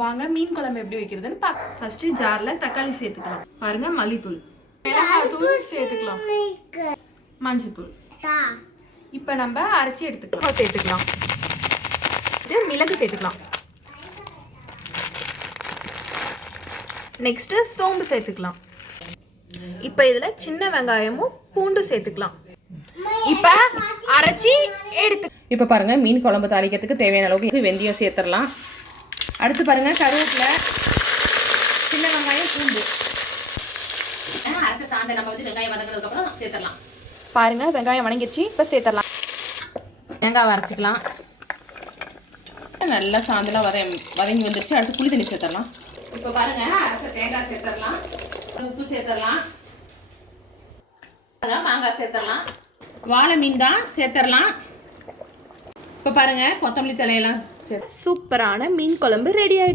வாங்க மீன் குழம்பு எப்படி வைக்கிறதுன்னு பார்க்கலாம். ஃபர்ஸ்ட் ஜார்ல தக்காளி சேர்த்துக்கலாம். பாருங்க மல்லித்தூள், மிளகாய்த்தூள் சேர்த்துக்கலாம், மஞ்சத்தூள். இப்போ நம்ம அரைச்சி எடுத்துக்கலாம். சேர்த்துக்கலாம், மிளகு சேர்த்துக்கலாம். நெக்ஸ்ட் சோம்பு சேர்த்துக்கலாம். இப்போ இதுல சின்ன வெங்காயமும் பூண்டு சேர்த்துக்கலாம். இப்போ அரைச்சி எடுத்து இப்போ பாருங்க மீன் குழம்பு தாளிக்கிறதுக்கு தேவையான அளவுக்கு வெந்தயம் சேர்த்துடலாம். அடுத்து பாருங்க கருவேப்பிலை, சின்ன வெங்காயம், பூண்டு. அரைச்ச சாண்டை நம்ம வந்து வெங்காயம் வதங்கினதுக்கு அப்புறம் சேர்த்துடலாம். பாருங்க வெங்காயம் வதங்கிடுச்சு. இப்போ சேர்த்துடலாம். தேங்காய் அரைச்சிக்கலாம். நல்லா சாந்தெல்லாம் வதங்கி வந்துருச்சு. அடுத்து புளி தண்ணி சேர்த்துடலாம். இப்போ பாருங்க அரைச்ச தேங்காய் சேர்த்துடலாம், உப்பு சேர்த்துடலாம், மாங்காய் சேர்த்துடலாம், வாழை மீன் தான் சேர்த்துடலாம். இப்போ பாருங்க கொத்தமல்லி தலையெல்லாம் சேர்த்து சூப்பரான மீன் குழம்பு ரெடி ஆயிடுச்சு.